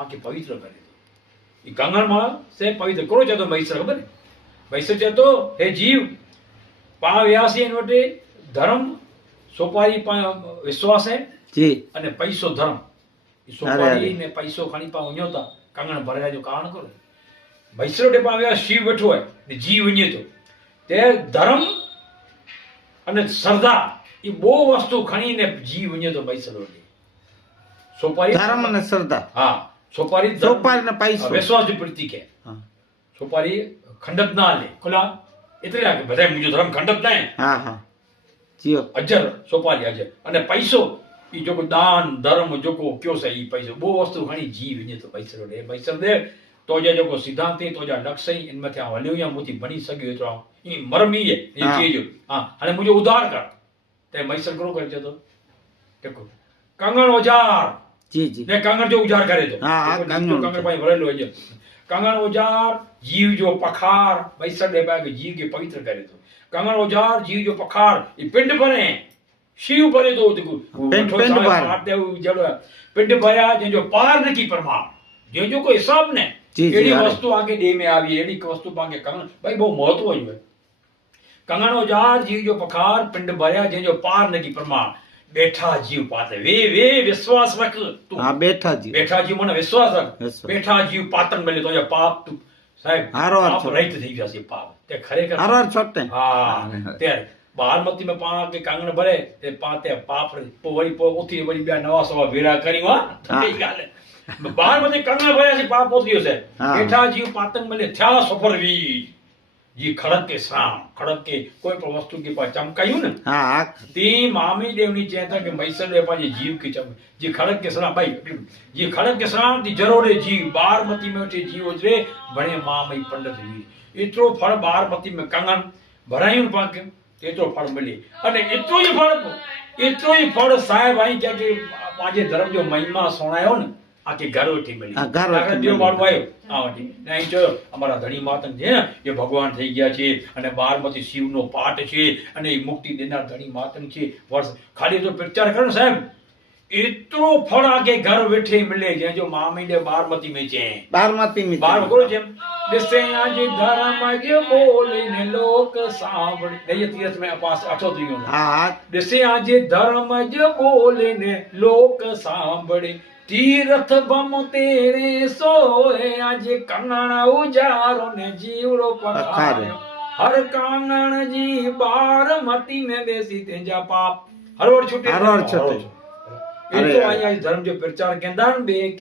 બાકી પવિત્ર કરે એ કંગણમાં સે પવિત્ર. કરો છે તો મૈસર ખબર ને મૈસર છે તો હે જીવ પા વ્યાસી એન ધર્મ સોપારી વિશ્વાસ હે જી. અને પૈસો ધર્મ. સોપારી ને પૈસો ખણી પા ઉન્યોતા કંગણ ભરાય જો કારણ કરો. મૈસર વટે પા વ્યાસ શિવ બેઠો હોય ને જીવ ઉણ્યો તો. તે ધર્મ અને શ્રદ્ધા એ બહુ વસ્તુ ખણીને જીવ ઉણ્યો તો મૈસર સોપારી ધર્મ અને શ્રદ્ધા. હા. સોપારી સોપારીના પૈસો. વિશ્વાસની પ્રતીક હે. સોપારી ખંડપ ના લે. ખુલા. એટલે રાખે. બધા બીજો ધર્મ ખંડપ ના હા હા. જીઓ. અજર. સોપારી અજર. અને પૈસો. એ જોકો દાન ધર્મ જોકો કયો છે એ પૈસો. બહુ વસ્તુ ઘણી જીવ ને તો પૈસા રે પૈસા દે તો જે જોકો સિદ્ધાંતિ તો જે નક્ષઈ એન મથે આ હલ્યો મોતી બની શક્યો તો એ મરમી એ કેજો હા. અને મુજો ઉધાર કર. તે મૈસર કરો કરજો તો કે કંગણ ઓજાર. જી જી ને કાંગણ જો ઉજાર કરે તો હા, હા, તો કાંગણ કાંગણ પાસે ભરેલું હોય છે કાંગણ ઓજાર જીવ જો પખાર વૈસર દે બાગ જીવ કે પવિત્ર કરે તો કાંગણ ઓજાર જીવ જો પખાર એ પિંડ ભરે શિવ ભરે તો દેખો પિંડ- પિંડ ભરે. જડો પિંડ ભર્યા જે જો પાર નથી પરમાર જે જો કોઈ હિસાબ ને જી, જી, એડી અરે. વસ્તુ આગે ડે में આવી એડી વસ્તુ પાંગે કંગણ ભાઈ બહુ મહત્વ હોય કંગણ ઓજાર જીવ જો પખાર પિંડ ભર્યા જે જો પાર નથી પરમાર બેઠા જીવ પાત્ર. વે વે વિશ્વાસ રાખ તું. હા બેઠા જીવ બેઠા જીવ મને વિશ્વાસ રાખ. બેઠા જીવ પાત્ર મળે તો પાપ તું. સાહેબ હારો હાર પાપ રહિત થઈ જશે પાપ. તે ખરેખર હરવાર છોટે હા ત્યારે બારમતી માં પા કે કાંગણ ભરે તે પાતે પાપ વળી ઉઠી વળી બે નવા સવા ભેરા કરી વા. થઈ ગાલે બારમતી કાંગણ ભર્યા છે પાપ ઉઠ્યો છે. બેઠા જીવ પાતંગ મળે થયા સફર વી જી ખડક કે શ્રામ ખડક કે કોઈ પણ વસ્તુ કે પાસ ચમકાયું ને હા હા તે મામી દેવની ચેતા કે મૈસર લે પાછી જીવ की चम जी खड़क के सलाम भाई जी खड़क के सलाम ती जरोरे जीव बारमती में उठे जीव रे भणे मामई पंडित વી એતરો ફળ બારમતી में કંગન ભરાયું પાક એતરો ફળ મળી અને એતરો જ ફળ એતરો જ ફળ સાહેબ અહીં ક્યાં કે પાંજે ધર્મ જો મહિમા સોણાયો ને આ કે ઘર મળી આવ્યો અમારા ધણી માતંગ છે ને એ ભગવાન થઈ ગયા છે અને બારમતી શિવનો પાઠ છે અને એ મુક્તિ દેનાર ધણી માતંગ છે. વર્ષ ખાલી તો પ્રચાર કરો ને સાહેબ એટલો ફળ આગે ઘર બેઠે મિલે જે જો મામીને બારમતી में છે. બારમતી મિત્ર બાર કરો છે દિસે આજે ધર્મ જે બોલીને લોક સાંભળે. દઈએ તીરથ મેં પાસ અઠો થઈ ગયો હા હા. દિસે આજે ધર્મ જ બોલીને લોક સાંભળે. તીરથ બમ તેરે સોએ આજે કંગણા ઉજારો ને જીવડો પખાર્યો હર કાંગણજી બારમતી ને બેસી તેજા પાપ. હરવર છૂટે હરવર છૂટે. એ તો. અહીંયા ધર્મ જો પ્રચાર કેંદાન બે